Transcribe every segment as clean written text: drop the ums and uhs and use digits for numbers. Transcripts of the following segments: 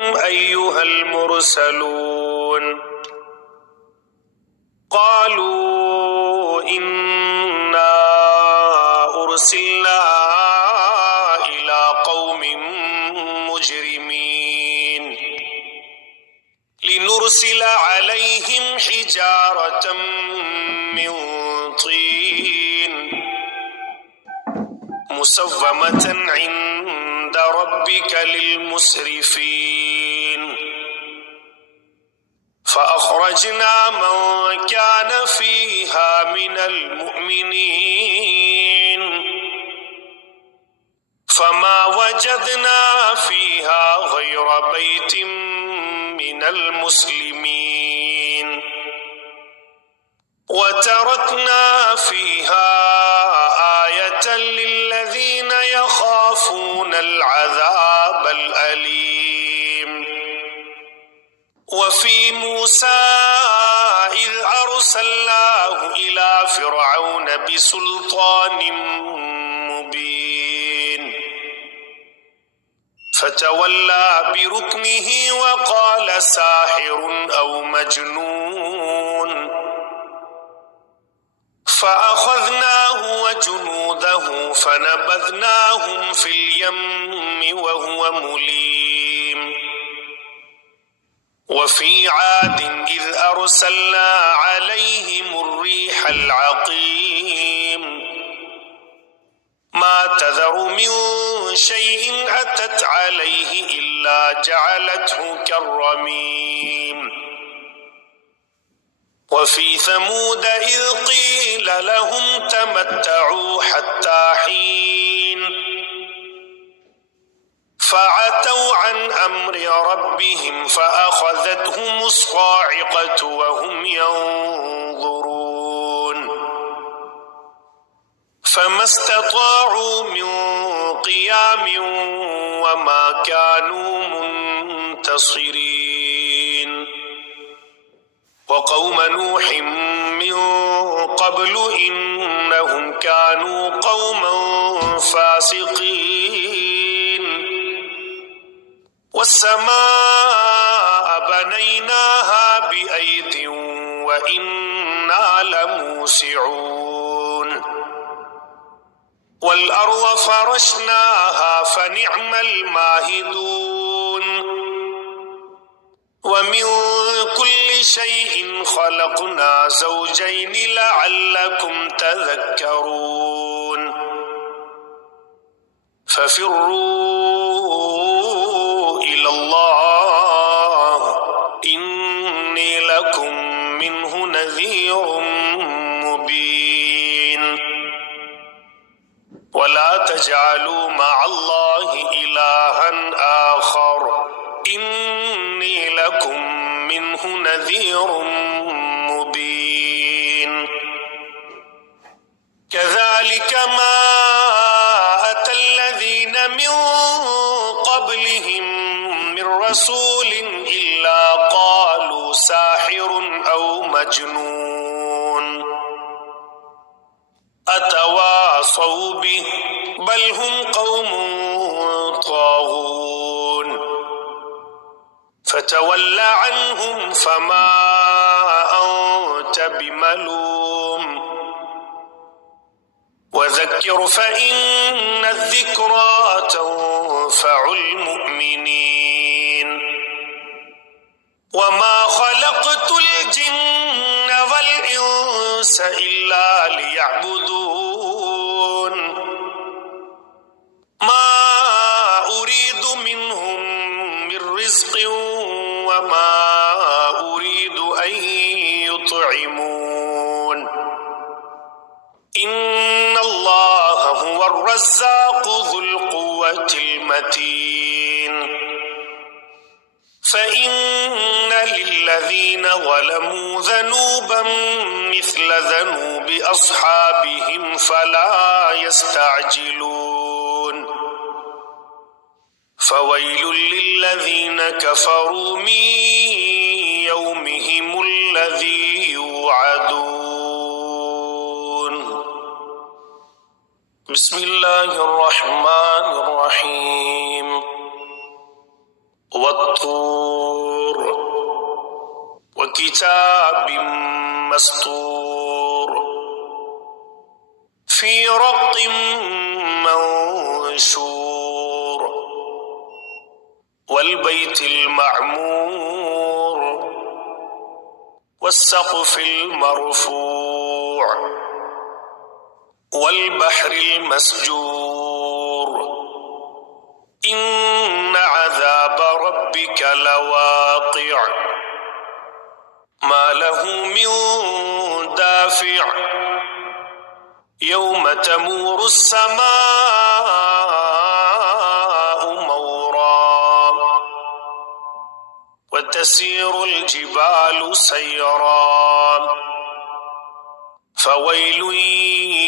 أيها المرسلون قالوا إنا أرسلنا إلى قوم مجرمين لنرسل عليهم حجارة من طين مسومة عند ربك للمسرفين فأخرجنا من كان فيها من المؤمنين فما وجدنا فيها غير بيت من المسلمين وتركنا فيها آية للذين يخافون العذاب الأليم وفي موسى إذ أرسلناه إلى فرعون بسلطان مبين فتولى بركنه وقال ساحر أو مجنون فأخذناه وجنوده فنبذناهم في اليم وهو مليم وفي عاد إذ أرسلنا عليهم الريح العقيم ما تذر من شيء أتت عليه إلا جعلته كالرميم وفي ثمود إذ قيل لهم تمتعوا حتى حين فعتوا عن أمر ربهم فأخذتهم الصاعقة وهم ينظرون فما استطاعوا من قيام وما كانوا منتصرين وقوم نوح من قبل إنهم كانوا قوما فاسقين والسماء بنيناها بأيد وإنا لموسعون والأرض فرشناها فنعم الماهدون ومن كل شيء خلقنا زوجين لعلكم تذكرون ففروا إلى الله إني لكم منه نذير مبين ولا تجعلوا مع الله إلها آخر إني لكم منه نذير مبين كذلك ما أتى الذين من قبلهم من رسول إلا قالوا ساحر أو مجنون أتواصوا به بل هم قوم طاغون فتول عنهم فما أنت بملوم وذكر فإن الذكرى تنفع المؤمنين وما خلقت الجن والإنس إلا ليعبدون ما أريد منهم من رزق وما أريد أن يطعمون إن الله هو الرزاق ذو القوة المتين فإن للذين ظلموا ذنوبا مثل ذنوب أصحابهم فلا يستعجلون فويل للذين كفروا من يومهم الذي يوعدون بسم الله الرحمن الرحيم والطور وكتاب مسطور في رق منشور والبيت المعمور والسقف المرفوع والبحر المسجور إن عذاب ربك لواقع ما له من دافع يوم تمور السماء مورا وتسير الجبال سيرا فويل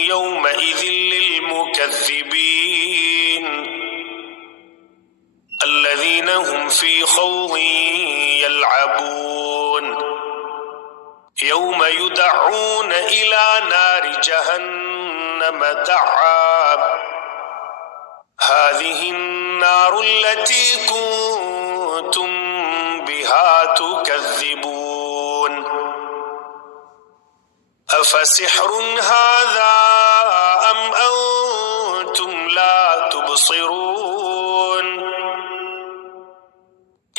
يومئذ للمكذبين الذين هم في خوض يلعبون يوم يدعون إلى نار جهنم دعا هذه النار التي كنتم بها تكذبون أفسحر هذا أم أنتم لا تبصرون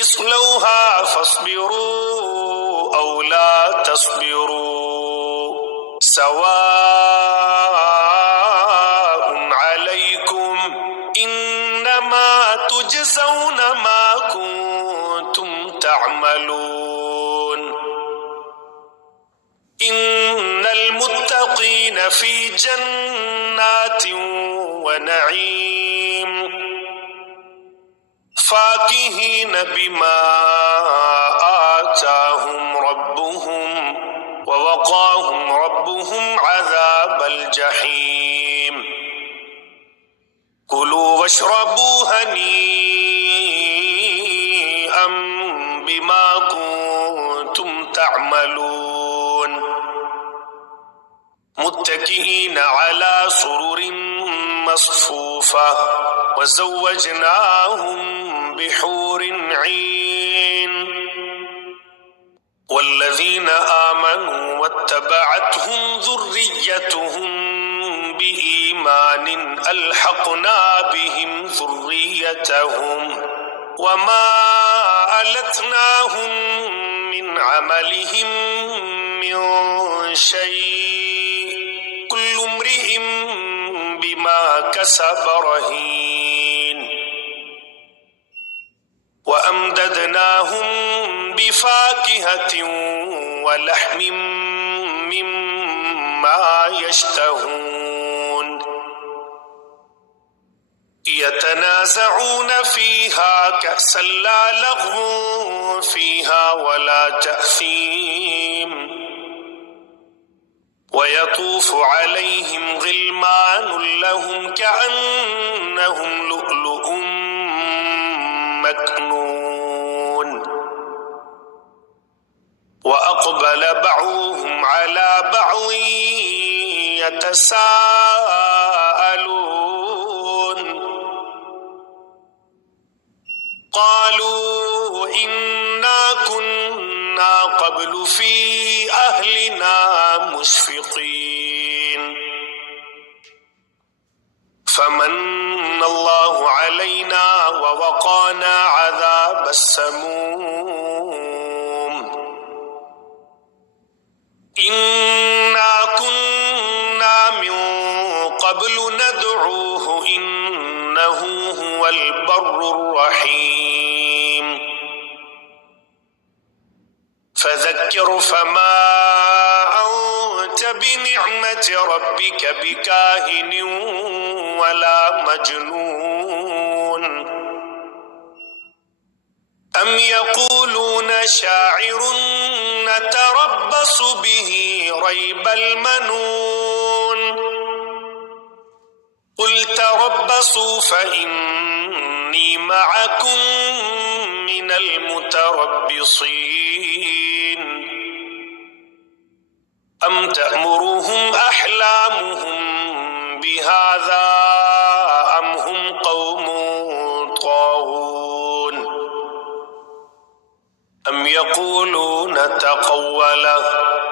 اصلوها فاصبروا أو لا تصبروا سواء عليكم إنما تجزون ما كنتم تعملون إن المتقين في جنات ونعيم فاكهين بما آتاهم ربهم ووقاهم ربهم عذاب الجحيم كلوا واشربوا هنيئا بما كنتم تعملون متكئين على سرر مصفوفة وزوجناهم بحور عين والذين آمنوا واتبعتهم ذريتهم بإيمان ألحقنا بهم ذريتهم وما ألتناهم من عملهم من شيء كل امرئ بما كسب رهين وأمددناهم بفاكهة ولحم مما يشتهون يتنازعون فيها كأسا لا لغو فيها ولا تأثيم ويطوف عليهم غلمان لهم كأنهم لؤلؤ مكنون وأقبل بعضهم على بعض يتساءلون قالوا إنا كنا قبل في أهلنا مشفقين فمن الله علينا ووقانا عذاب السموم إنا كنا من قبل ندعوه إنه هو البر الرحيم فذكر فما أنت بنعمة ربك بكاهن ولا مجنون أم يقولون شاعر نتربص به ريب المنون قل تربصوا فإني معكم من المتربصين أم تأمرهم أحلامهم بهذا أم هم قوم طاغون يقولون تقوله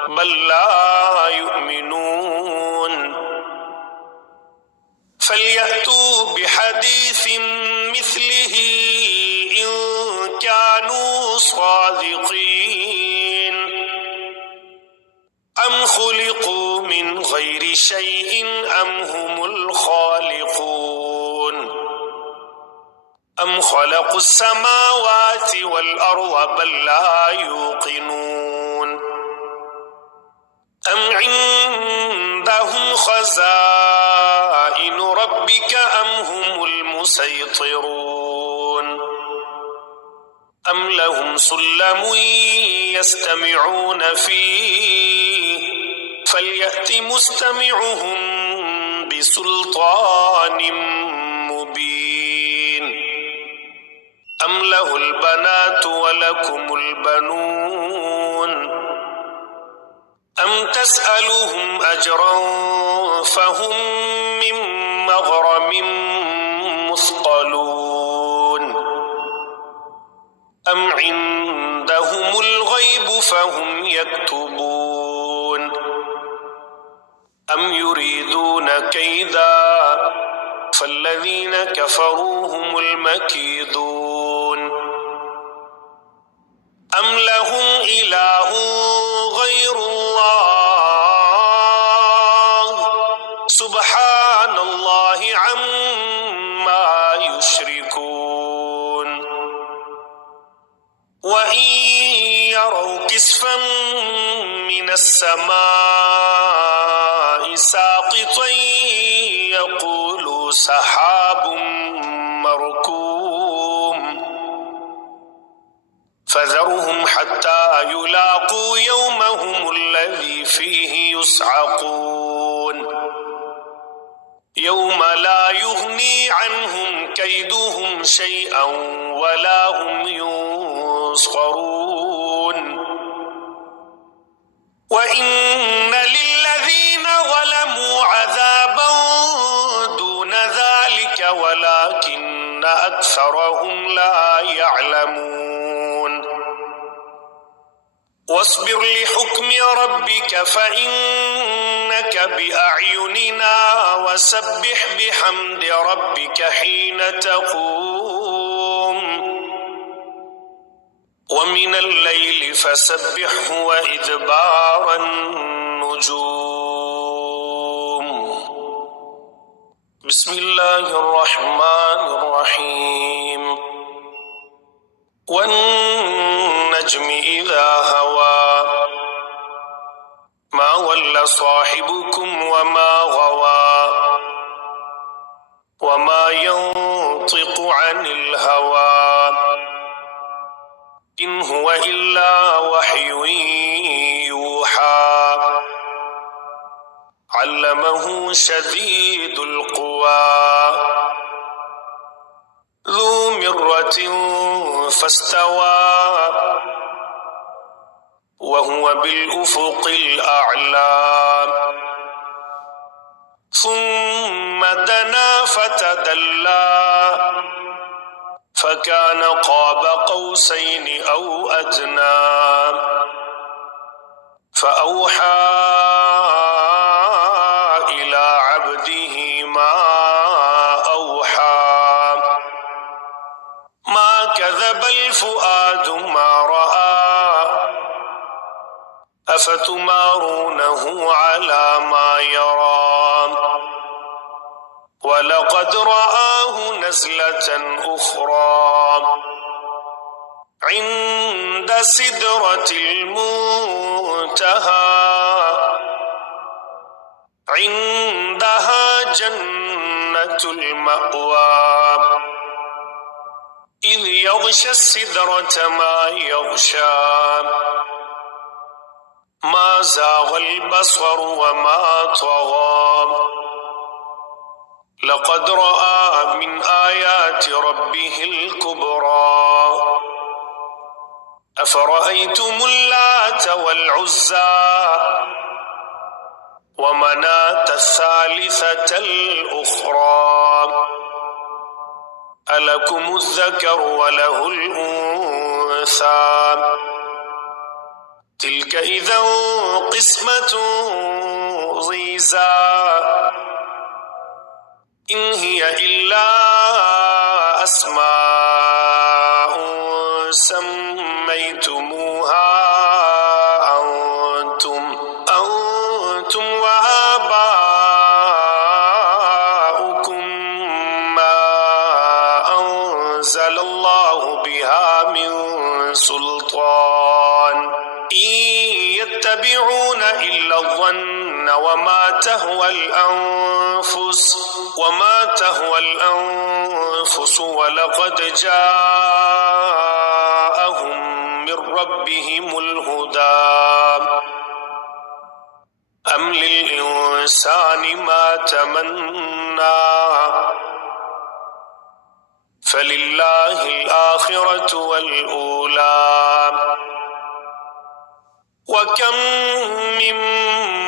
بل لا يؤمنون فليأتوا بحديث مثله إن كانوا صادقين أم خلقوا من غير شيء أم هم الخالقون أم خلقوا السماوات والأرض بل لا يوقنون أم عندهم خزائن ربك أم هم المسيطرون أم لهم سلم يستمعون فيه فليأت مستمعهم بسلطان مبين أم له البنات ولكم البنون أم تسألهم أجرا فهم من مغرم مثقلون أم عندهم الغيب فهم يكتبون أم يريدون كيدا فالذين كفروا هم المكيدون أم لهم إله غير الله سبحان الله عما يشركون وإن يروا كسفا من السماء ساقطا يقولوا سحاب مركوم فذرهم حتى يلاقوا يومهم الذي فيه يصعقون يوم لا يغني عنهم كيدهم شيئا ولا هم ينصرون وإن للذين ظلموا عذابا دون ذلك ولكن أكثرهم لا يعلمون واصبر لحكم ربك فإنك بأعيننا وسبح بحمد ربك حين تقوم ومن الليل فسبحه وإدبار النجوم بسم الله الرحمن الرحيم والنجم إذا هوى ما ضل صاحبكم وما غوى وما ينطق عن الهوى إن هو إلا وحي يوحى علمه شديد القوى ذو مرة فاستوى وهو بالأفق الأعلى ثم دنا فتدلى فكان قاب قوسين أو أدنى فأوحى إلى عبده ما أوحى ما كذب الفؤاد ما رأى أفتمارونه على ما يرى ولقد رآه نزلة أخرى عند سدرة المنتهى عندها جنة المأوى إذ يغشى السدرة ما يغشى ما زاغ البصر وما طغى لقد رأى من آيات ربه الكبرى أفرأيتم اللات والعزى ومناة الثالثة الأخرى ألكم الذكر وله الأنثى تلك إذا قسمة ضيزى إن هي إلا أسماء سميتموها أنتم وآباؤكم ما أنزل الله بها من سلطان إن يتبعون إلا الظن وما تهوى الأنفس ولقد جاءهم من ربهم الهدى أم للإنسان ما تمنى فلله الآخرة والأولى وكم من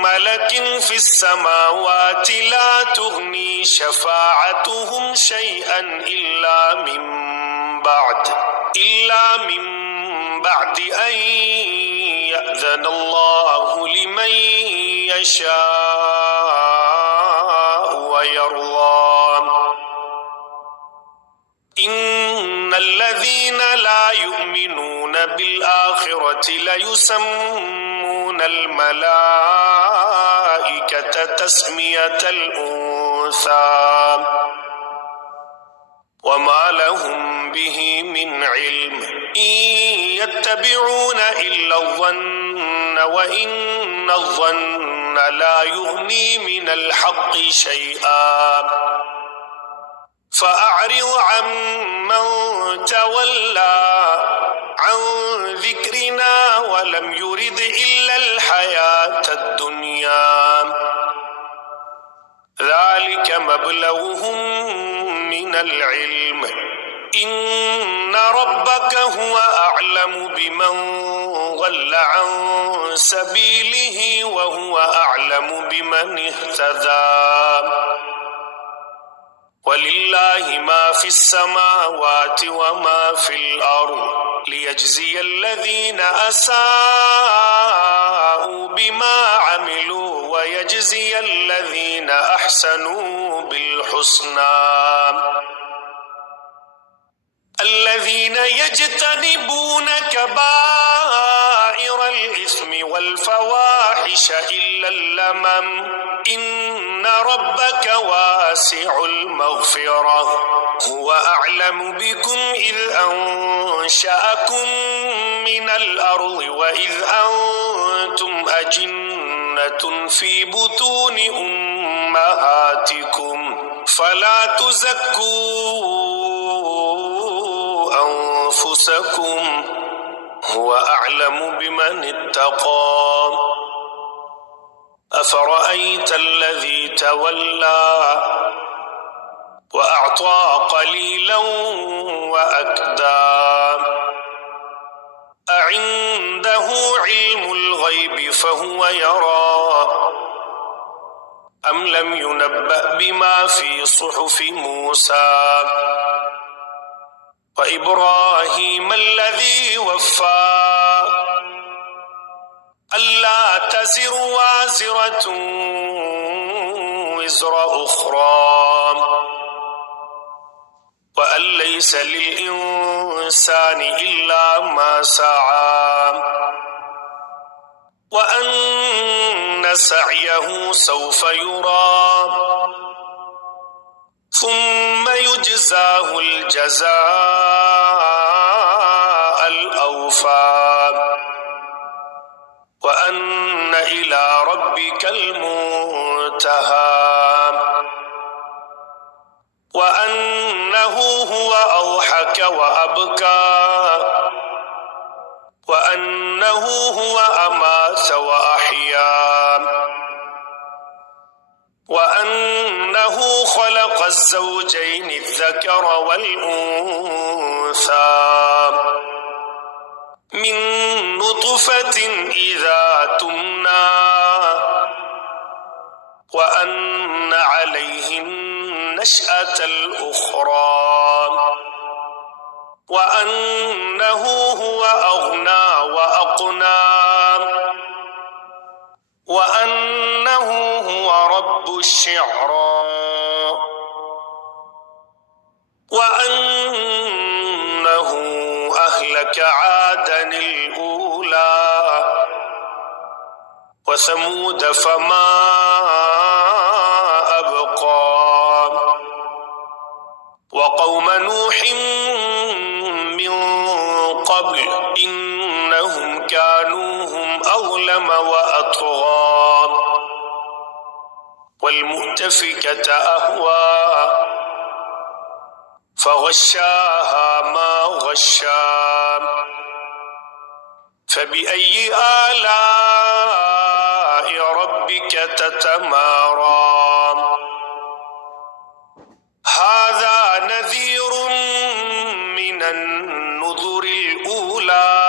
ملك في السماوات لا تغني شفاعتهم شيئا إلا من بعد أن يأذن الله لمن يشاء ويرضى إن الذين لا يؤمنون بالآخرة ليسمون الملائكة تسمية الأنثى وما لهم به من علم إن يتبعون إلا الظن وإن الظن لا يغني من الحق شيئا فأعرض عمن تولى عن ذكرنا ولم يرد إلا الحياة الدنيا ذلك مبلغهم من العلم إن ربك هو أعلم بمن ضل عن سبيله وهو أعلم بمن اهتدى ولله ما في السماوات وما في الأرض ليجزي الذين أساءوا بما عملوا ويجزي الذين أحسنوا بالحسنى الذين يجتنبون كبائر الإثم والفواحش إلا اللمم إن ربك واسع المغفرة هو أعلم بكم إذ أنشأكم من الأرض وإذ أنتم أجنة في بطون أمهاتكم فلا تزكوا أنفسكم هو أعلم بمن اتقى أفرأيت الذي تولى وأعطى قليلا وأكدى أعنده علم الغيب فهو يرى أم لم ينبأ بما في صحف موسى وإبراهيم الذي وفى ألا تزر وازرة وزر أخرى وأن ليس للإنسان إلا ما سعى وأن سعيه سوف يرى ثم يجزاه الجزاء الأوفى وأن إلى ربك المنتهى وأنه هو أضحك وأبكى وأنه هو أمات وأحيا وأنه خلق الزوجين الذكر والأنثى من نطفة إذا تمنى وأن عليه النشأة الأخرى وأنه هو أغنى وأقنى وأنه هو رب الشعرى وأنه أهلك عادا الأولى وثمود فما أبقى وقوم نوح من قبل إنهم كانوا هم أظلم وأطغى والمؤتفكة أهوى فغشاها ما غشا فبأي آلاء ربك تتمارى هذا نذير من النذر الأولى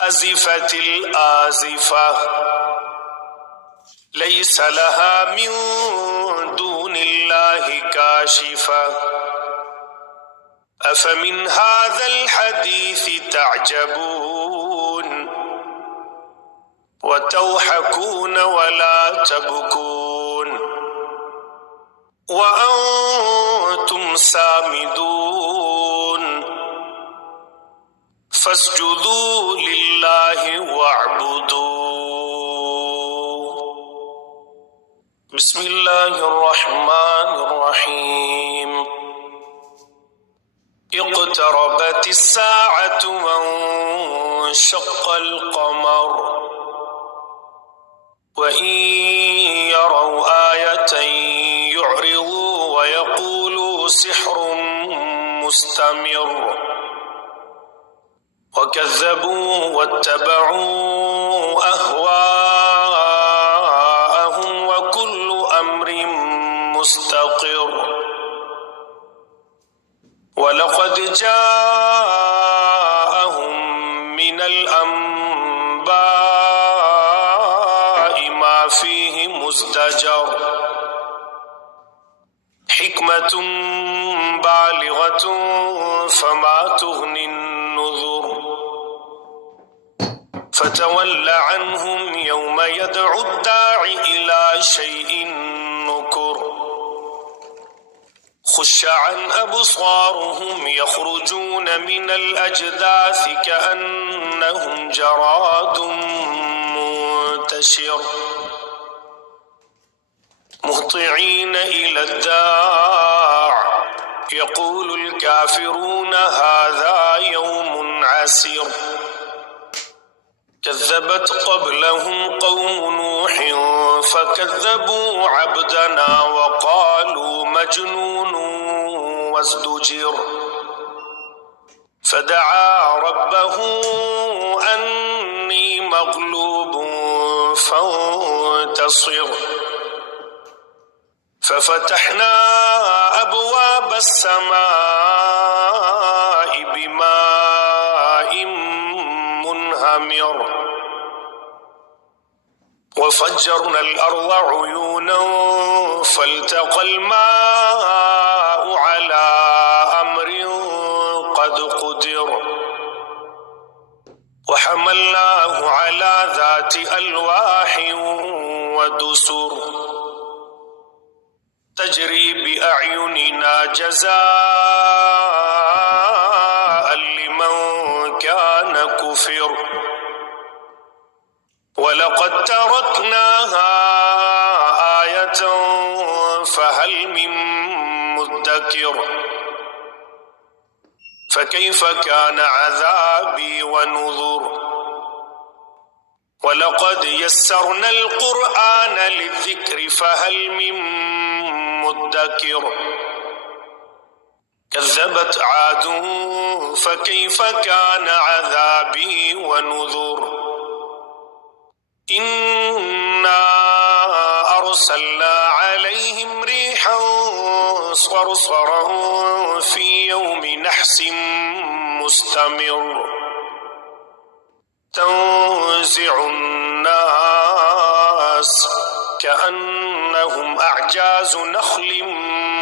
أزفت الآزفة ليس لها من دون الله كاشفة أفمن هذا الحديث تعجبون وتضحكون ولا تبكون وأنتم سامدون فاسجدوا لله واعبدوا بسم الله الرحمن الرحيم اقتربت الساعة وانشق القمر وإن يروا آية يعرضوا ويقولوا سحر مستمر وكذبوا واتبعوا أهواءهم وكل أمر مستقر ولقد جاءهم من الأنباء ما فيه مزدجر حكمة بالغة فما تغني النذر فتول عنهم يوم يدعو الداع إلى شيء نكر خش عن أبصارهم يخرجون من الأجداث كأنهم جراد منتشر مهطعين إلى الداع يقول الكافرون هذا يوم عسير كذبت قبلهم قوم نوح فكذبوا عبدنا وقالوا مجنون وازدجر فدعا ربه أني مغلوب فانتصر ففتحنا أبواب السماء بماء منهمر وفجرنا الأرض عيونا فالتقى الماء على أمر قد قدر وحملناه على ذات ألواح ودسر تجري بأعيننا جزاء لمن كان كفر ولقد تركناها آية فهل من مدكر فكيف كان عذابي ونذر ولقد يسرنا القرآن للذكر فهل من مدكر كذبت عاد فكيف كان عذابي ونذر إنا أرسلنا عليهم ريحا صرصرا في يوم نحس مستمر تنزع الناس كأنهم أعجاز نخل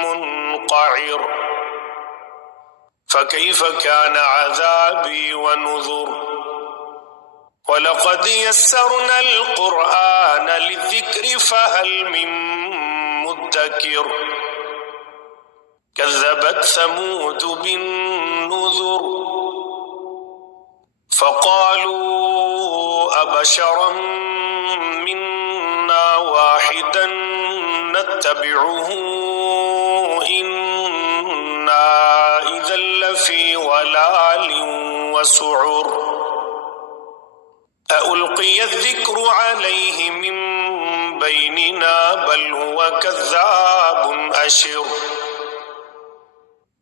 منقعر فكيف كان عذابي ونذر وَلَقَدْ يَسَّرْنَا الْقُرْآنَ لِلذِّكْرِ فَهَلْ مِن مُّدَّكِرٍ كَذَّبَتْ ثَمُودُ بِالنُّذُرِ فَقَالُوا أَبَشَرًا مِّنَّا وَاحِدًا نَّتَّبِعُهُ إِنَّا إِذًا لَّفِي ضَلَالٍ وَسُعُرٍ أَأُلْقِيَ الذِّكْرُ عَلَيْهِ مِن بَيْنِنَا بَلْ هُوَ كَذَّابٌ أَشِرٌ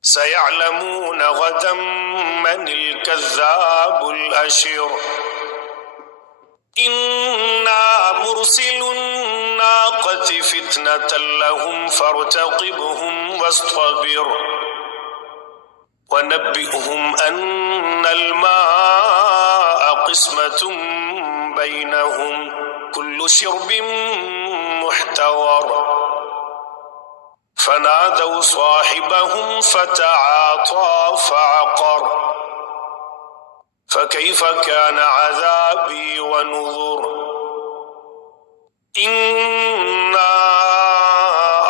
سَيَعْلَمُونَ غَدًا مَّنِ الْكَذَّابُ الْأَشِرُ إِنَّا مُرْسِلُو النَّاقَةِ فِتْنَةً لَّهُمْ فَارْتَقِبْهُمْ وَاصْطَبِرْ وَنَبِّئْهُمْ أَنَّ الْمَاءَ قِسْمَةٌ بَيْنَهُمْ كُلُّ شِرْبٍ مُّحْتَضَرٌ فَنَادَوْا صَاحِبَهُمْ فَتَعَاطَىٰ فَعَقَرَ فَكَيْفَ كَانَ عَذَابِي وَنُذُرِ إِنَّا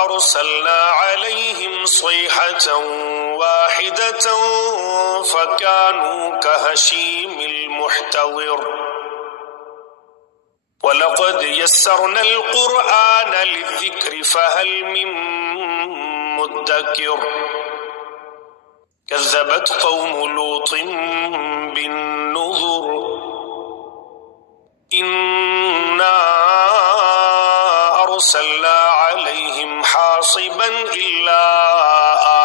أَرْسَلْنَا عَلَيْهِمْ صَيْحَةً وَاحِدَةً فَكَانُوا كَهَشِيمِ الْمُحْتَظِرِ وَلَقَدْ يَسَّرْنَا الْقُرْآنَ لِلذِّكْرِ فَهَلْ مِن مُّدَّكِرٍ كَذَّبَتْ قَوْمُ لُوطٍ بِالنُّذُرِ إِنَّا أَرْسَلْنَا عَلَيْهِمْ حَاصِبًا إِلَّا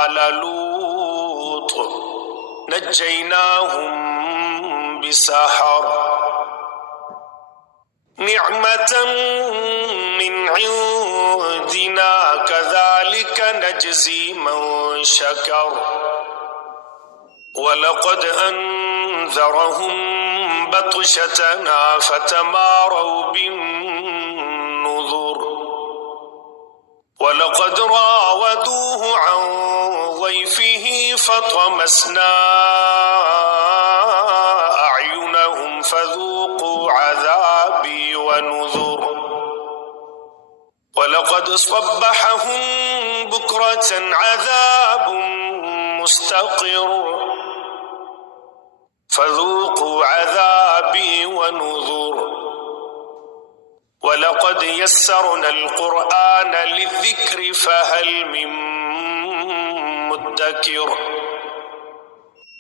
آلَ لُوطٍ نَجَّيْنَاهُم بِسَحَرٍ نِعْمَةً مِّنْ عِندِنَا كَذَلِكَ نَجْزِي مَن شَكَرَ وَلَقَدْ أَنذَرَهُم بَطْشَتَنَا فَتَمَارَوْا بِالنُّذُرِ وَلَقَدْ رَاوَدُوهُ عَن ضَيْفِهِ فَطَمَسْنَا أَعْيُنَهُمْ فَذُوقُوا عَذَابِي وَنُذُرِ وَلَقَدْ صَبَّحَهُم بُكْرَةً عَذَابٌ مُّسْتَقِرٌّ فَذُوقُوا عَذَابِي وَنُذُرِ وَلَقَدْ يَسَّرْنَا الْقُرْآنَ لِلذِّكْرِ فَهَلْ مِن مُّدَّكِرٍ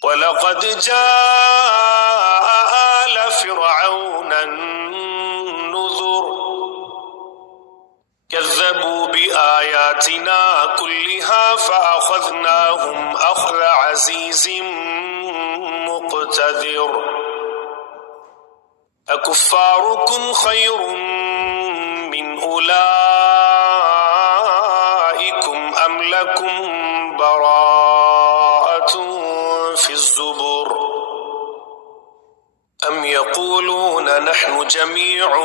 وَلَقَدْ جَاءَ آلَ فِرْعَوْنَ النُّذُرُ كَذَّبُوا بِآيَاتِنَا كُلِّهَا فَأَخَذْنَاهُمْ أَخْذَ عَزِيزٍ مُّقْتَدِرٍ أَكُفَّارُكُمْ خَيْرٌ مِّنْ أُولَٰئِكُمْ أَمْ لَكُمْ بَرَاءَةٌ فِي الزُّبُرِ أَمْ يَقُولُونَ نَحْنُ جَمِيعٌ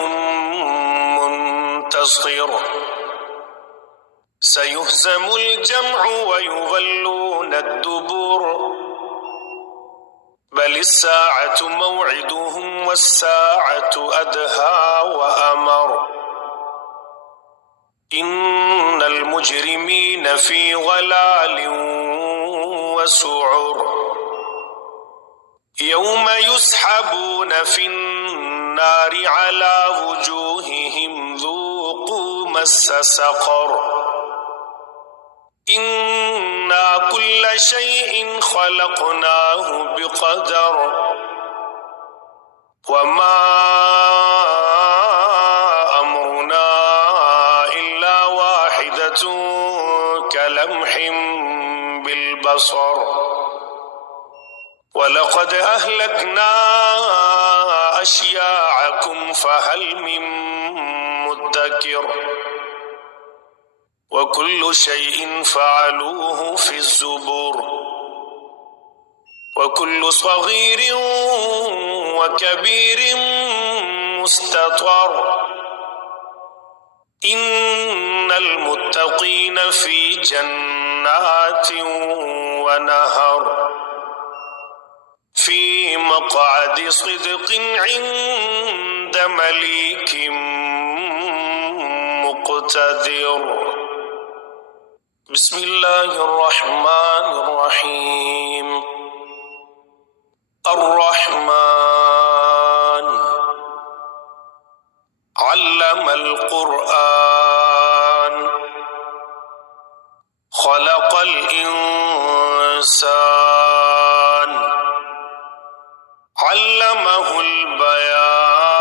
مُّنتَصِرٌ سَيُهْزَمُ الْجَمْعُ وَيُوَلُّونَ الدُّبُرَ بَلِ السَّاعَةُ مَوْعِدُهُمْ وَالسَّاعَةُ أَدْهَىٰ وَأَمَرُ إِنَّ الْمُجْرِمِينَ فِي ضَلَالٍ وَسُعُرٍ يَوْمَ يُسْحَبُونَ فِي النَّارِ عَلَىٰ وُجُوهِهِمْ ذُوقُوا مَسَّ سَقَرَ إِنَّا كُلَّ شَيْءٍ خَلَقْنَاهُ بِقَدَرٍ وَمَا أَمْرُنَا إِلَّا وَاحِدَةٌ كَلَمْحٍ بِالْبَصَرِ وَلَقَدْ أَهْلَكْنَا أَشْيَاعَكُمْ فَهَلْ مِن مُّدَّكِرٍ وَكُلُّ شَيْءٍ فَعَلُوهُ فِي الزُّبُرِ وَكُلُّ صَغِيرٍ وَكَبِيرٍ مُّسْتَطَرٌ إِنَّ الْمُتَّقِينَ فِي جَنَّاتٍ وَنَهَرٍ في مقعد صدق عند مليك مقتدر. بسم الله الرحمن الرحيم. الرحمن علم القرآن خلق الإنسان علمه البيان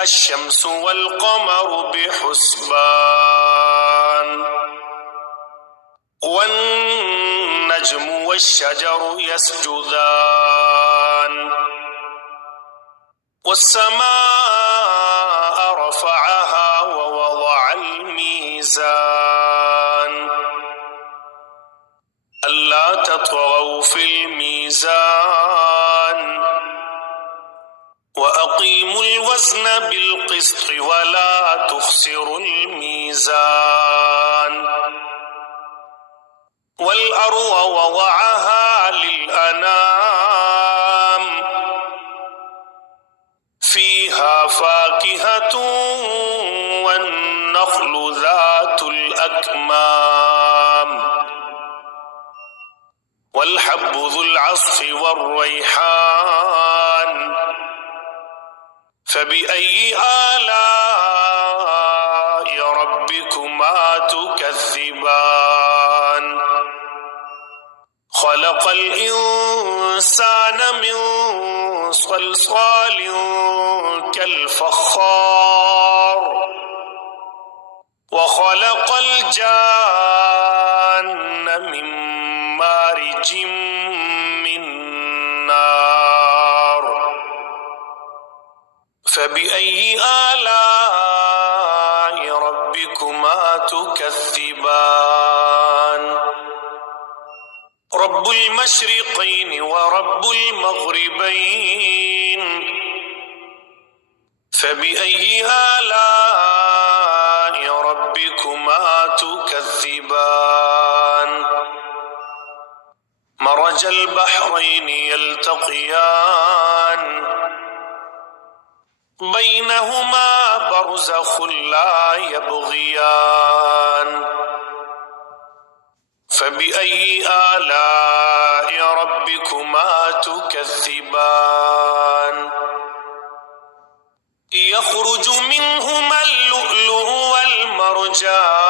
الشمس والقمر بحسبان والنجم والشجر يسجدان والسماء رفعها ووضع الميزان ألا تطغوا في الميزان وأقيموا الوزن بالقسط ولا تخسروا الميزان والأرض وضعها للأنام فيها فاكهة والنخل ذات الأكمام والحب ذو العصف والريحان فبأي آلاء ربكما تكذبان خلق الإنسان من صلصال كالفخار وخلق الجان من مارج من نار فبأي آلاء ربكما تكذبان رب المشرقين ورب المغربين فبأي آلاء ربكما تكذبان مرج البحرين يلتقيان بينهما برزخ لا يبغيان فبأي آلاء ربكما تكذبان يخرج منهما اللؤلؤ والمرجان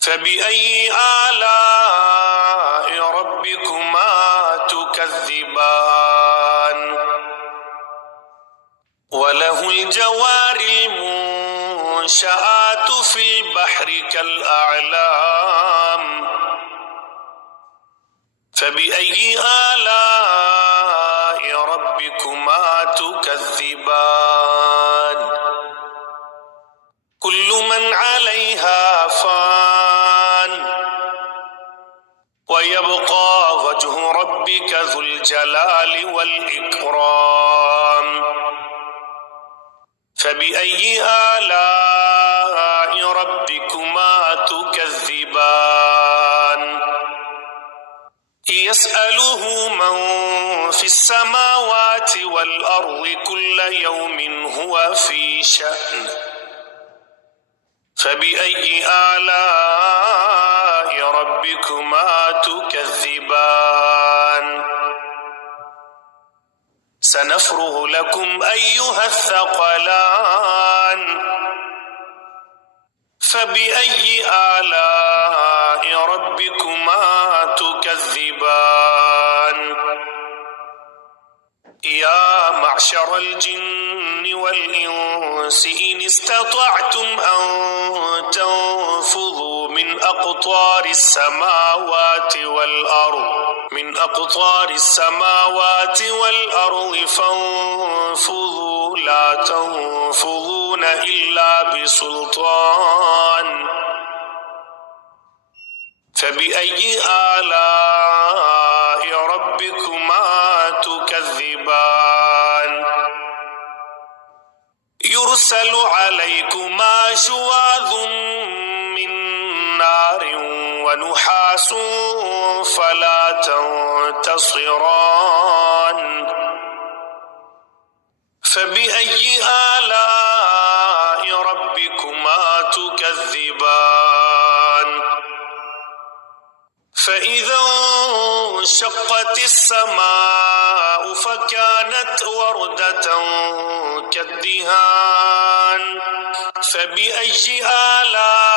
فبأي آلاء ربكما تكذبان وله الجوار المنشآت في البحر كالأعلام فبأي آلاء ربكما تكذبان كل من عليها فان ويبقى وجه ربك ذو الجلال والإكرام فبأي آلاء ربكما تكذبان يسأله من في السماوات والأرض كل يوم هو في شأن فبأي آلاء ربكما تكذبان سنفرغ لكم أيها الثقلان فبأي آلاء ربكما تكذبان يا معشر الجن والإنس إن استطعتم أن تنفذوا من أقطار السماوات والأرض فانفذوا لا تنفذون إلا بسلطان فبأي آلاء ربكما تكذبان يرسل عليكما شواظ من نار ونحاس فلا تنتصران فبأي آلاء ربكما تكذبان فإذا انشقت السماء فكانت وردة كالدهان فبأي آلاء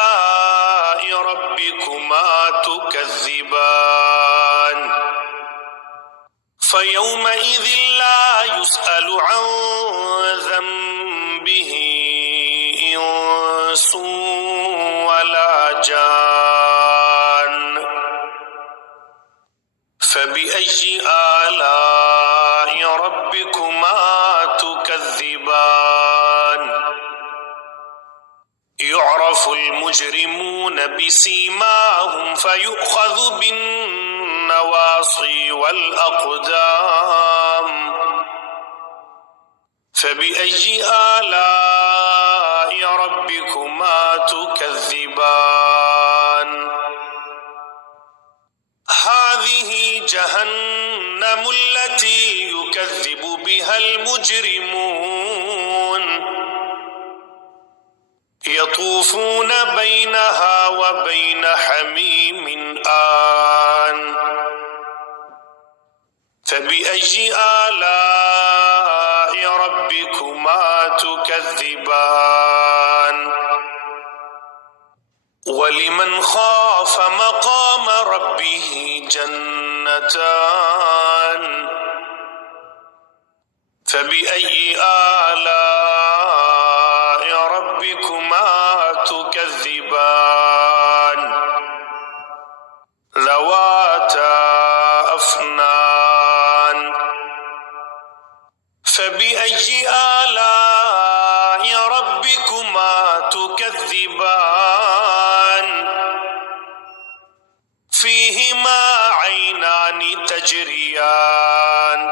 ربكما تكذبان فيومئذ لا يسأل عن ذنبه إنس ولا جان فبأي آلاء ربكما تكذبان يعرف المجرمون بسيماهم فيؤخذ بالنواصي والأقدام فبأي آلاء ربكما تكذبان هذه جهنم التي يكذب بها المجرمون يطوفون بينها وبين حميم آن فبأي آلاء ربكما تكذبان ولمن خاف مقام ربه جنتان فبأي آلاء ربكما تكذبان ذواتا أفنان فبأي آلاء ربكما تكذبان فيهما عينان تجريان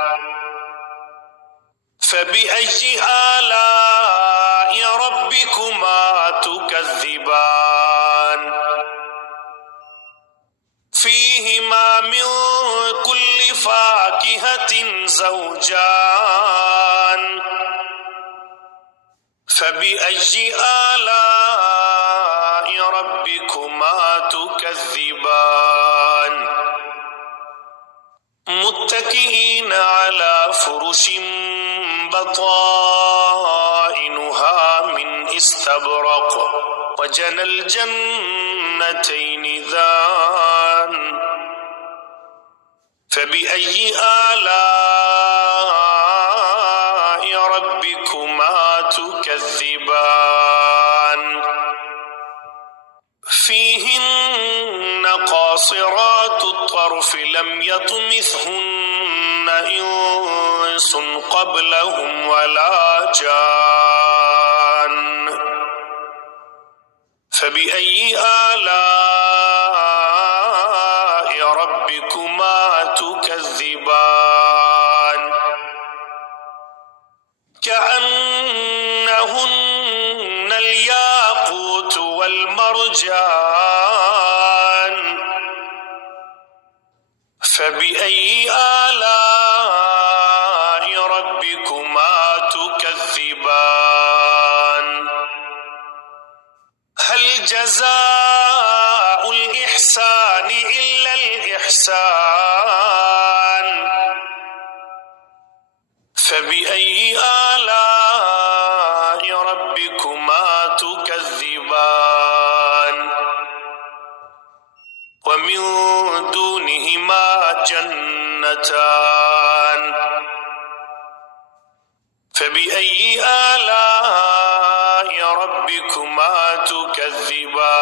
فبأي آلاء ربكما تكذبان فيهما من كل فاكهة زوجان فبأي آلاء ربكما تكذبان متكئين على فرش بطائنها من استبرق وجنى الجنتين دان فبأي آلاء ربكما تكذبان فيهن قاصرات الطرف لم يطمثهن إنس قبلهم ولا جان فبأي آلاء ربكما تكذبان كأنهن الياقوت والمرجان فبأي آلاء ربكما تكذبان هل جزاء الإحسان إلا الإحسان فبأي آلاء ربكما تكذبان ومن دونهما جنتان فبأي آلاء ربكما تكذبان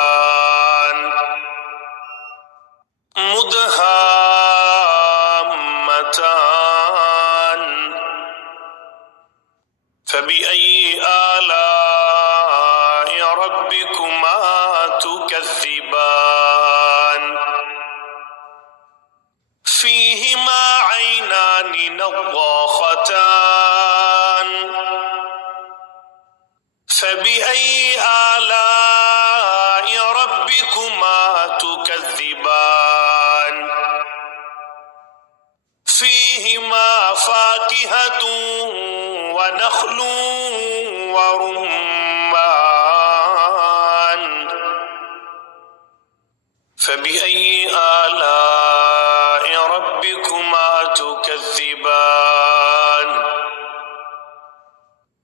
مدهامتان فبأي آلاء ربكما تكذبان فيهما عينان نضاختان فبأي آلاء ربكما تكذبان وفاكهة ونخل ورمان فبأي آلاء ربكما تكذبان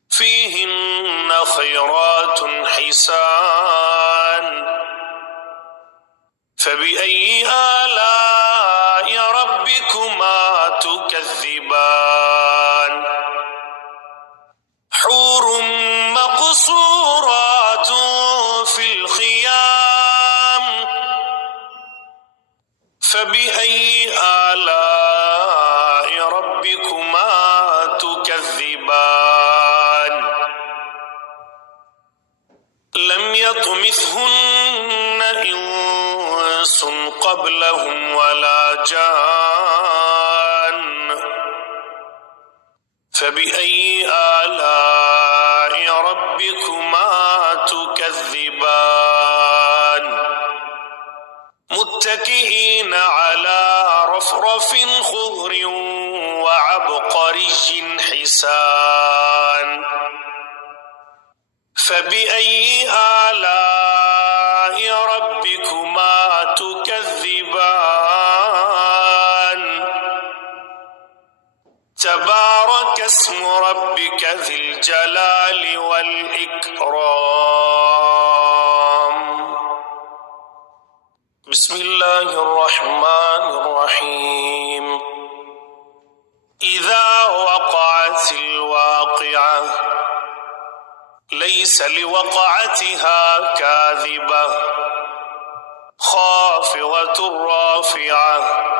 فيهن خيرات حسان فبأي آلاء ربكما تكذبان حور مقصورات في الخيام فبأي آلاء ربكما تكذبان لم يطمثهن إنس قبلهم ولا جان فبأي آلاء ربكما تكذبان متكئين على رفرف خضر وعبقري حسان فبأي آلاء ربكما تكذبان تبارك اسم ربك ذي الجلال والإكرام بسم الله الرحمن الرحيم إذا وقعت الواقعة ليس لوقعتها كاذبة خافضة رافعة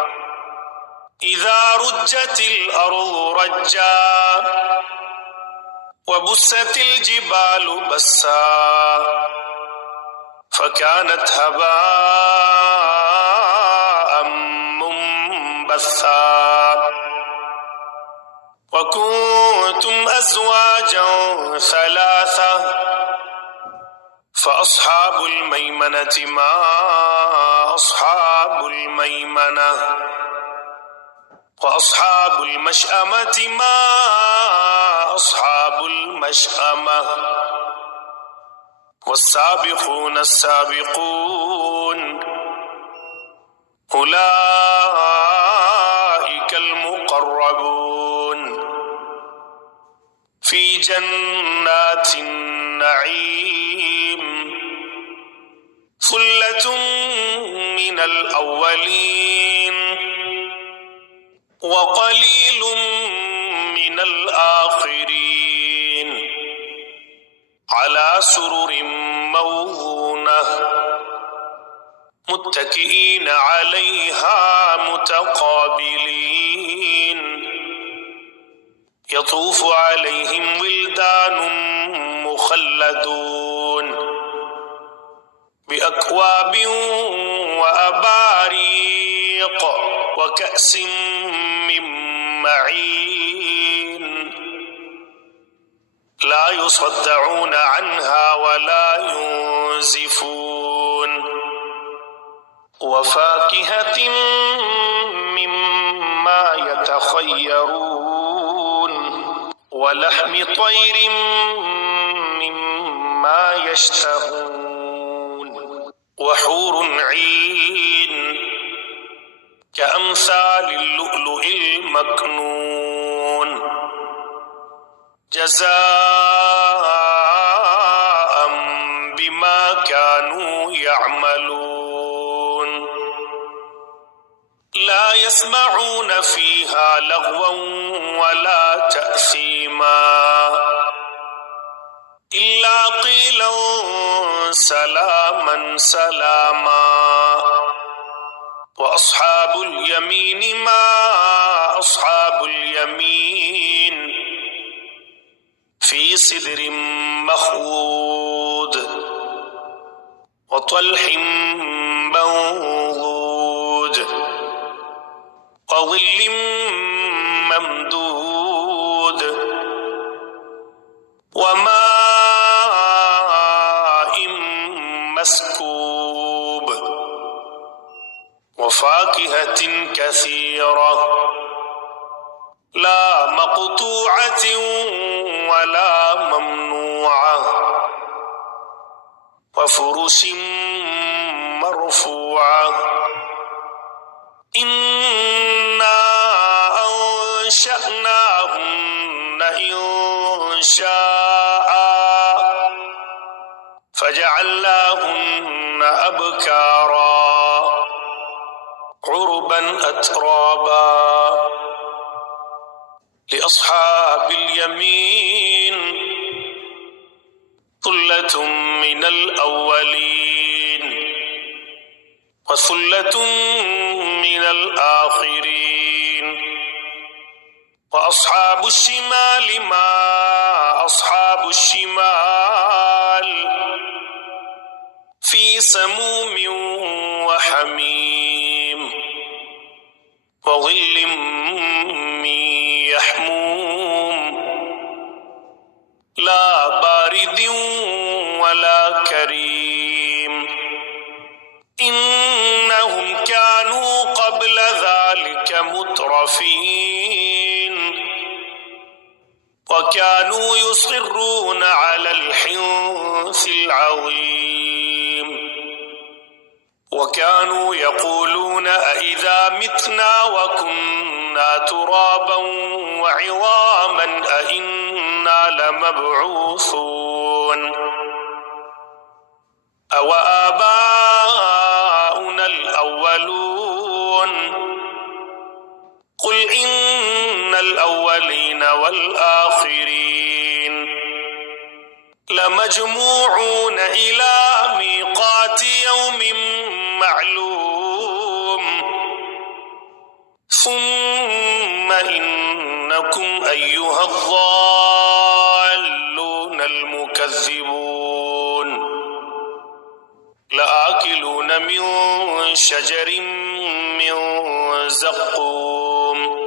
إذا رجت الأرض رجا وبست الجبال بسا فكانت هباء منبثا وكنتم أزواجا ثلاثة فأصحاب الميمنة ما أصحاب الميمنة وأصحاب المشأمة ما أصحاب المشأمة والسابقون السابقون أولئك المقربون في جنات النعيم ثلة من الأولين وقليل من الآخرين على سرر موضونة متكئين عليها متقابلين يطوف عليهم ولدان مخلدون بأكواب وأباريق وكأس من معين لا يصدعون عنها ولا ينزفون وفاكهة مما يتخيرون ولحم طير مما يشتهون وحور عين كأمثال اللؤلؤ المكنون جزاء بما كانوا يعملون لا يسمعون فيها لغوا ولا تأثيما إلا قيلا سلاما سلاما وأصحاب اليمين ما أصحاب اليمين في سدر مخضود وطلح منضود وظل ممدود وماء مسكوب وفاكهة كثيرة لا مقطوعة ولا ممنوعة وفرش مرفوعة إنا أنشأناهن إنشاء فجعلناهن أبكارا عربا أترابا لأصحاب اليمين ثلة من الأولين وثلة من الآخرين وأصحاب الشمال ما أصحاب الشمال في سموم وحميم وظل من يحموم لا بارد ولا كريم إنهم كانوا قبل ذلك مترفين وكانوا يصرون على الحنث العظيم وكانوا يقولون أإذا متنا وكنا ترابا وعظاما أإنا لمبعوثون أو آباؤنا الأولون قل إن الأولين والآخرين لمجموعون إلى ميقات يوم معلوم ثم إنكم أيها الضالون المكذبون لآكلون من شجر من زقوم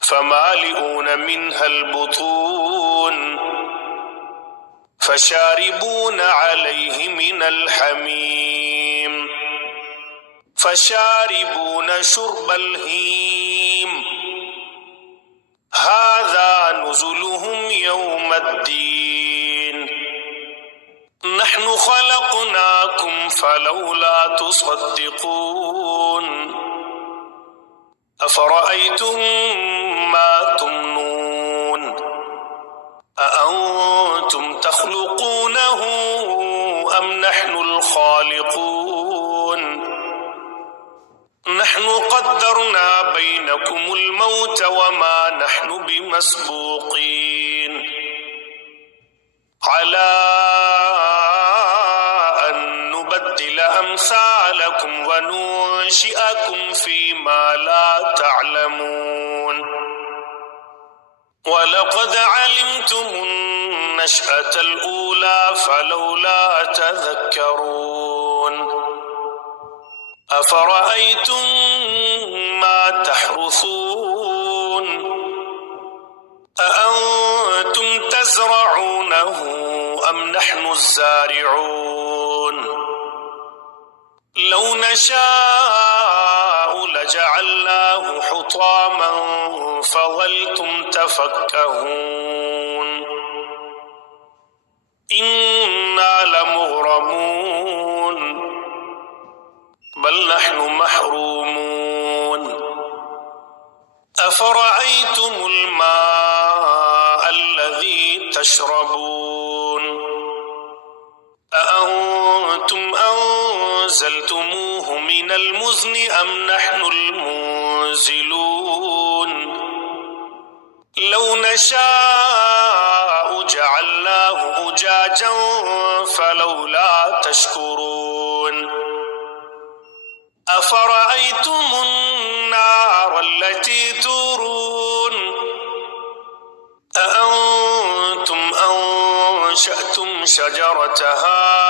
فمالئون منها البطون فشاربون عليه من الحميم فشاربون شرب الهيم هذا نزلهم يوم الدين نحن خلقناكم فلولا تصدقون أفرأيتم ما تمنون أأنتم تخلقونه أم نحن الخالقون نحن قدرنا بينكم الموت وما نحن بمسبوقين على أن نبدل أمثالكم وننشئكم فيما لا تعلمون ولقد علمتم النشأة الأولى فلولا تذكرون أفرأيتم ما تحرثون أأنتم تزرعونه أم نحن الزارعون لو نشاء لجعلناه حطاما فظلتم تفكهون إنا لمغرمون بل نحن محرومون أفرأيتم الماء الذي تشربون أأنتم أنزلتموه من المزن أم نحن المنزلون لو نشاء جعلناه أجاجا فلولا تشكرون أفرأيتم النار التي تورون أأنتم أنشأتم شجرتها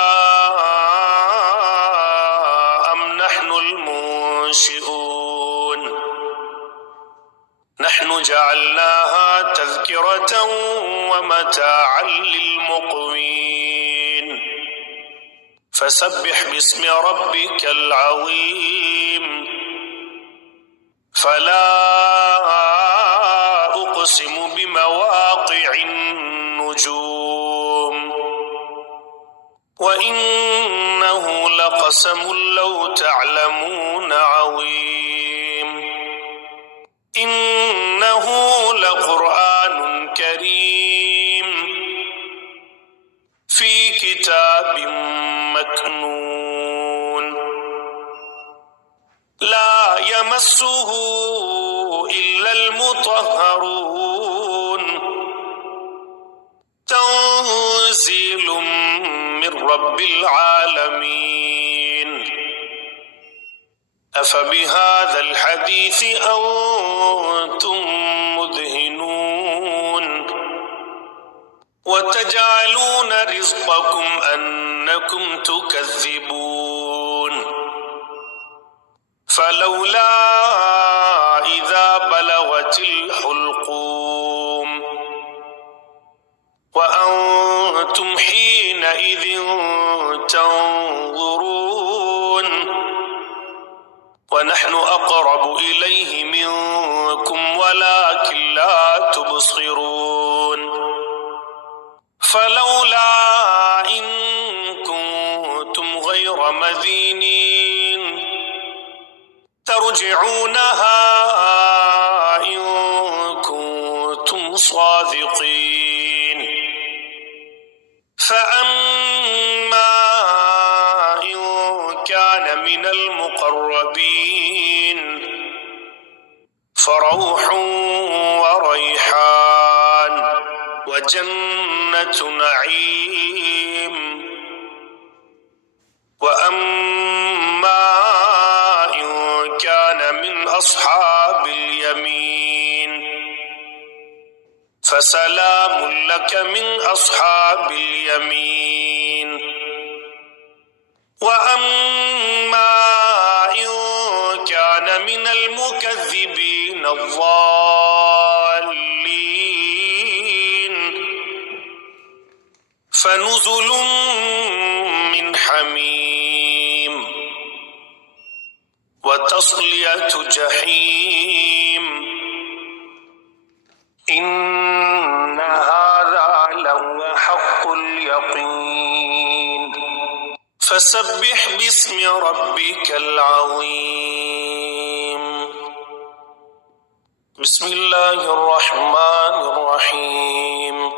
أم نحن المنشئون نحن جعلناها تذكرة ومتاعا للمقوين فسبح باسم ربك العظيم فلا أقسم بمواقع النجوم وإنه لقسم لو تعلمون عظيم إنه لقرآن كريم في كتاب مكنون لا يمسه إلا المطهرون تنزيل من رب العالمين أفبهذا الحديث أنتم مدهنون وتجعلون رزقكم أنكم تكذبون فلولا إذا بلغت الحلقوم وأنتم حينئذ تنظرون ونحن أقرب إليه منكم ولكن لا تبصرون فلولا إن كنتم غير مدينين ترجعونها إن كنتم صادقين فأما إن كان من المقربين فروح وريحان وجنة نعيم وأما إن كان من أصحاب اليمين فسلام لك من أصحاب اليمين وأما إن كان من المكذبين الضالين فنزل من حميم وتصلية جحيم إن هذا لهو حق اليقين فسبح باسم ربك العظيم بسم الله الرحمن الرحيم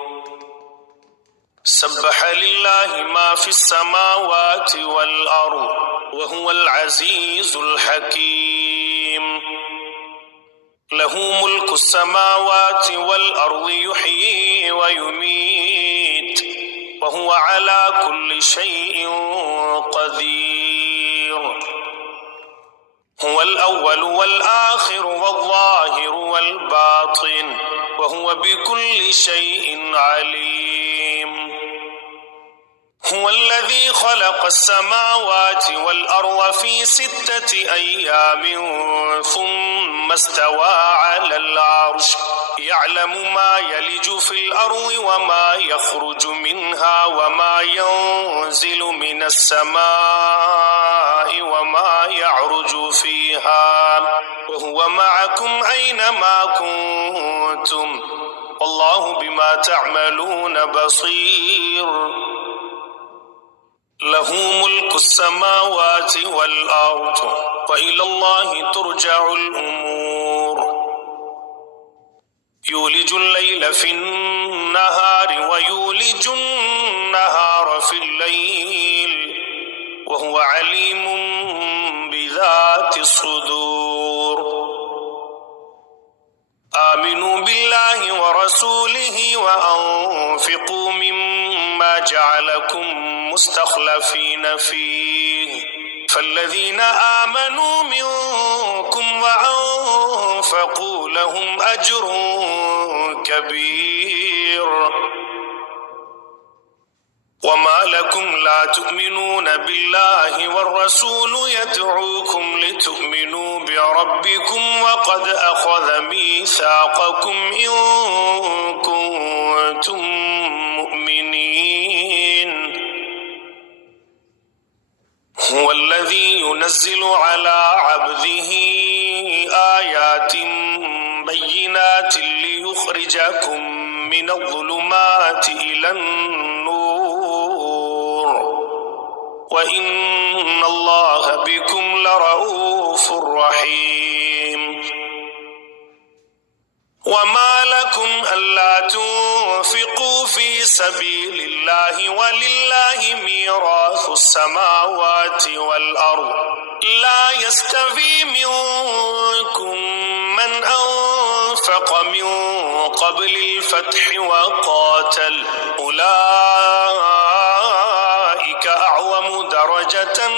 سبح لله ما في السماوات والأرض وهو العزيز الحكيم له ملك السماوات والأرض يحيي ويميت وهو على كل شيء قدير هو الأول والآخر والظاهر والباطن وهو بكل شيء عليم هو الذي خلق السماوات والأرض في 6 أيام ثم استوى على العرش يعلم ما يلج في الأرض وما يخرج منها وما ينزل من السماء وما يعرج فيها وهو معكم أينما كنتم والله بما تعملون بصير له ملك السماوات والأرض وإلى الله ترجع الأمور يولج الليل في النهار ويولج النهار في الليل وهو عليم بذات الصدور آمنوا بالله ورسوله وأنفقوا مما جعلكم مستخلفين فيه فالذين آمنوا منكم وأنفقوا لهم أجر كبير وما لكم لا تؤمنون بالله والرسول يدعوكم لتؤمنوا بربكم وقد أخذ ميثاقكم إن كنتم مؤمنين هو الذي ينزل على عبده آيات بينات ليخرجكم من الظلمات إلى النور وإن الله بكم لرؤوف رحيم وما لكم ألا تنفقوا في سبيل الله ولله ميراث السماوات والأرض لا يستوي منكم من أنفق من قبل الفتح وقاتل أولئك أعظم درجة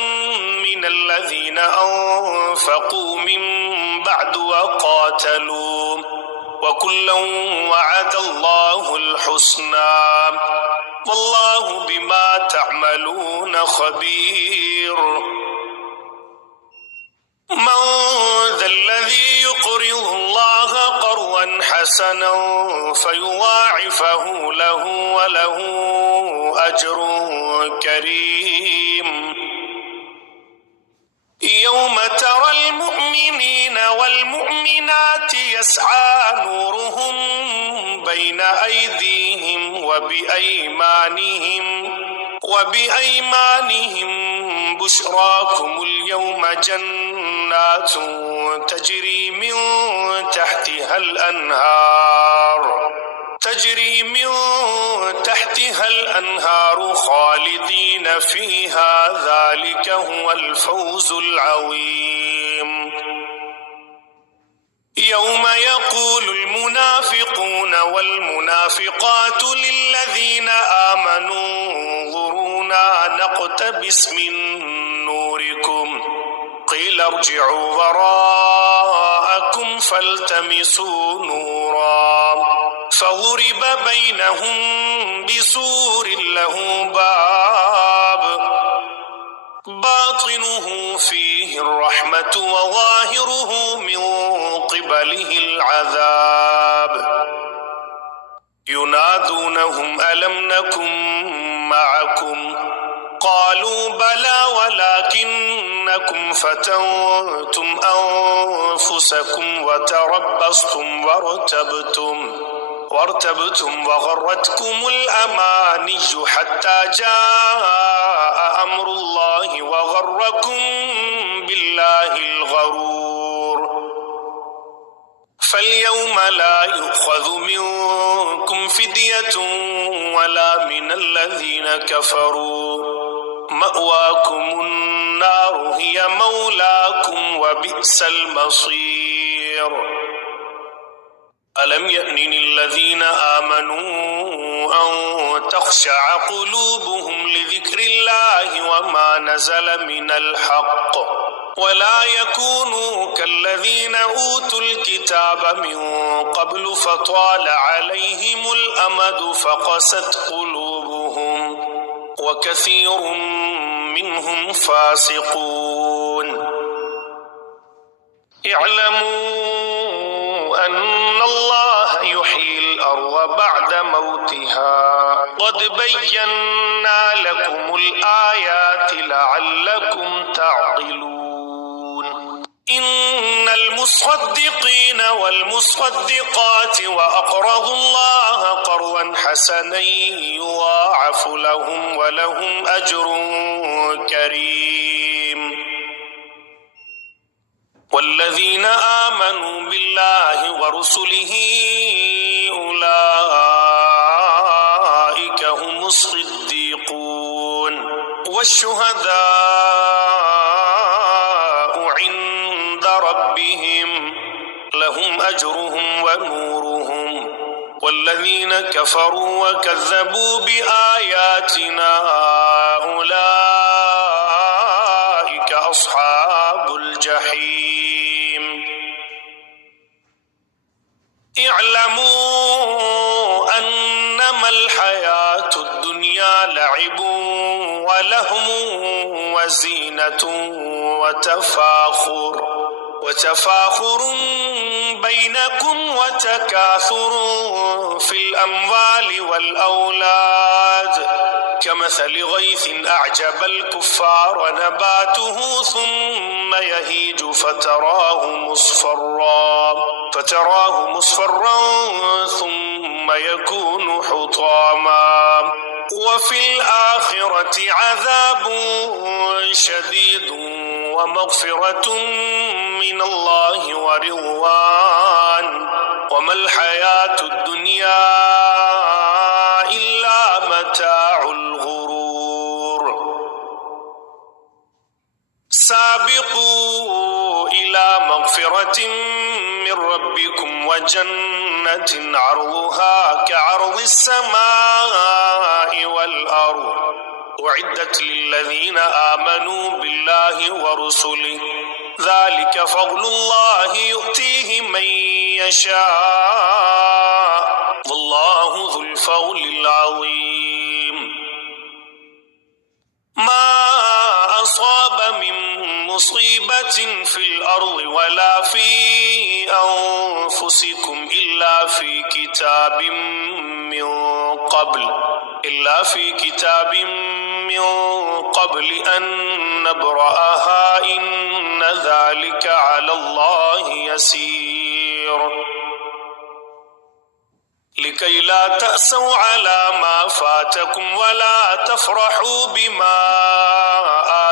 من الذين أنفقوا من بعد وقاتلوا وكلا وعد الله الحسنى والله بما تعملون خبير من ذا الذي يقرض الله قرضا حسنا فيضاعفه له وله أجر كريم يوم ترى المؤمنين والمؤمنات يسعى نورهم بين أيديهم وبأيمانهم بشراكم اليوم جنات تجري من تحتها الأنهار خالدين فيها ذلك هو الفوز العظيم يوم يقول المنافقون والمنافقات للذين آمنوا انظرونا نقتبس من نوركم قيل ارجعوا وراءكم فالتمسوا نورا فضرب بينهم بسور له باب باطنه فيه الرحمة وظاهره من قبله العذاب ينادونهم ألم نكن معكم قالوا بلى ولكنكم فتنتم أنفسكم وتربصتم وارتبتم وغرتكم الأماني حتى جاء أمر الله وغركم بالله الغرور فاليوم لا يؤخذ منكم فدية ولا من الذين كفروا مأواكم النار هي مولاكم وبئس المصير ألم يأن الذين آمنوا أن تخشع قلوبهم لذكر الله وما نزل من الحق ولا يكونوا كالذين أوتوا الكتاب من قبل فطال عليهم الأمد فقست قلوبهم وكثير منهم فاسقون اعلموا أن الله يحيي الأرض بعد موتها قد بينا لكم الآيات لعلكم تعقلون إن المصدقين والمصدقات وأقرضوا الله قرضا حسنا يضاعف لهم ولهم أجر كريم والذين آمنوا بالله ورسله أولئك هم الصديقون والشهداء عند ربهم لهم أجرهم ونورهم والذين كفروا وكذبوا بآياتنا أولئك أصحاب الجحيم اعلموا أنما الحياة الدنيا لعب ولهو وزينة وتفاخر بينكم وتكاثر في الأموال والأولاد كمثل غيث أعجب الكفار نباته ثم يهيج فتراه مصفرا ثم يكون حطاما وفي الآخرة عذاب شديد ومغفرة من الله ورضوان وما الحياة الدنيا إلا متاع الغرور سابقوا إلى مغفرة من ربكم وجنة عرضها كعرض السماء والأرض أعدت للذين آمنوا بالله ورسله ذلك فضل الله يؤتيه من يشاء والله ذو الفضل العظيم ما أصاب من مصيبة في الأرض ولا في أنفسكم إلا في كتاب من قبل أن نبرأها إن ذلك على الله يسير لكي لا تأسوا على ما فاتكم ولا تفرحوا بما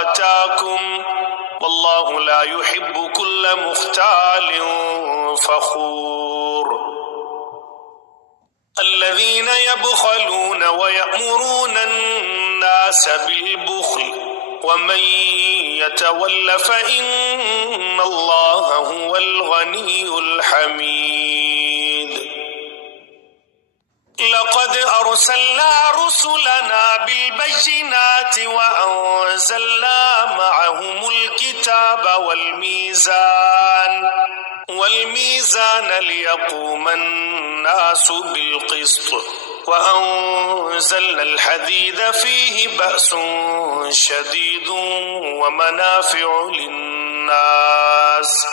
آتاكم والله لا يحب كل مختال فخور الذين يبخلون ويأمرون الناس بالبخل ومن يتول فإن الله هو الغني الحميد لقد أرسلنا رسلنا بالبينات وأنزلنا معهم الكتاب والميزان ليقوم الناس بالقسط وأنزلنا الحديد فيه بأس شديد ومنافع للناس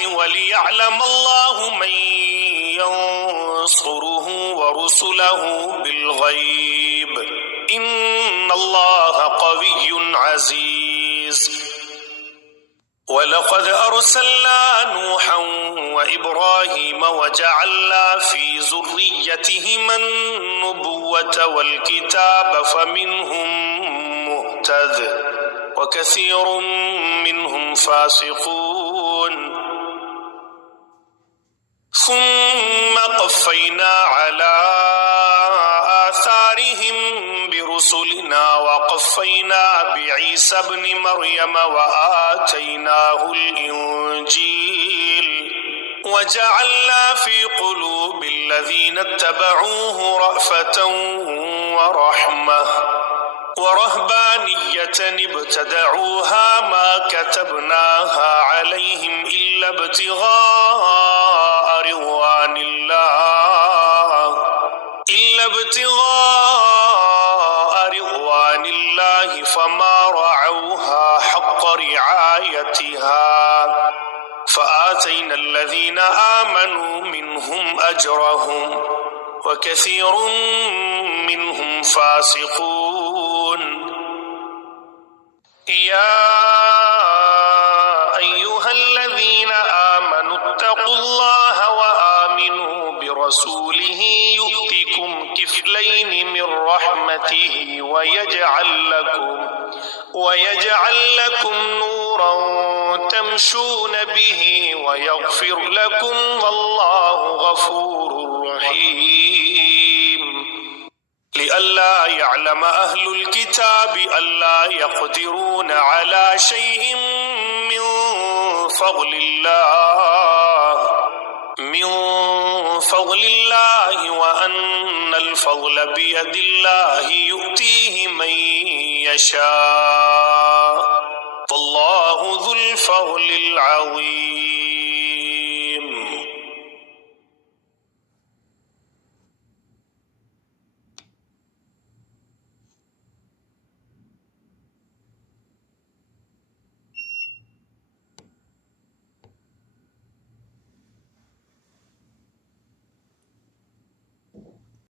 وليعلم الله من ينصره ورسله بالغيب إن الله قوي عزيز ولقد أرسلنا نوحا وإبراهيم وجعلنا في ذريتهما النبوة والكتاب فمنهم مهتد وكثير منهم فاسقون ثم قفينا على آثارهم برسلنا وقفينا بعيسى ابن مريم وآتيناه الإنجيل وجعلنا في قلوب الذين اتبعوه رأفة ورحمة ورهبانية ابتدعوها ما كتبناها عليهم إلا ابتغاء رضوان الله فما رعوها حق رعايتها فآتينا الذين آمنوا منهم أجرهم وكثير منهم فاسقون يا أيها الذين آمنوا اتقوا الله وآمنوا برسوله يؤتكم كفلين من رحمته ويجعل لكم نورا تمشون به ويغفر لكم والله غفور رحيم لئلا يعلم أهل الكتاب ألا يقدرون على شيء من فضل الله وأن الفضل بيد الله يؤتيه من يشاء والله ذو الفضل العظيم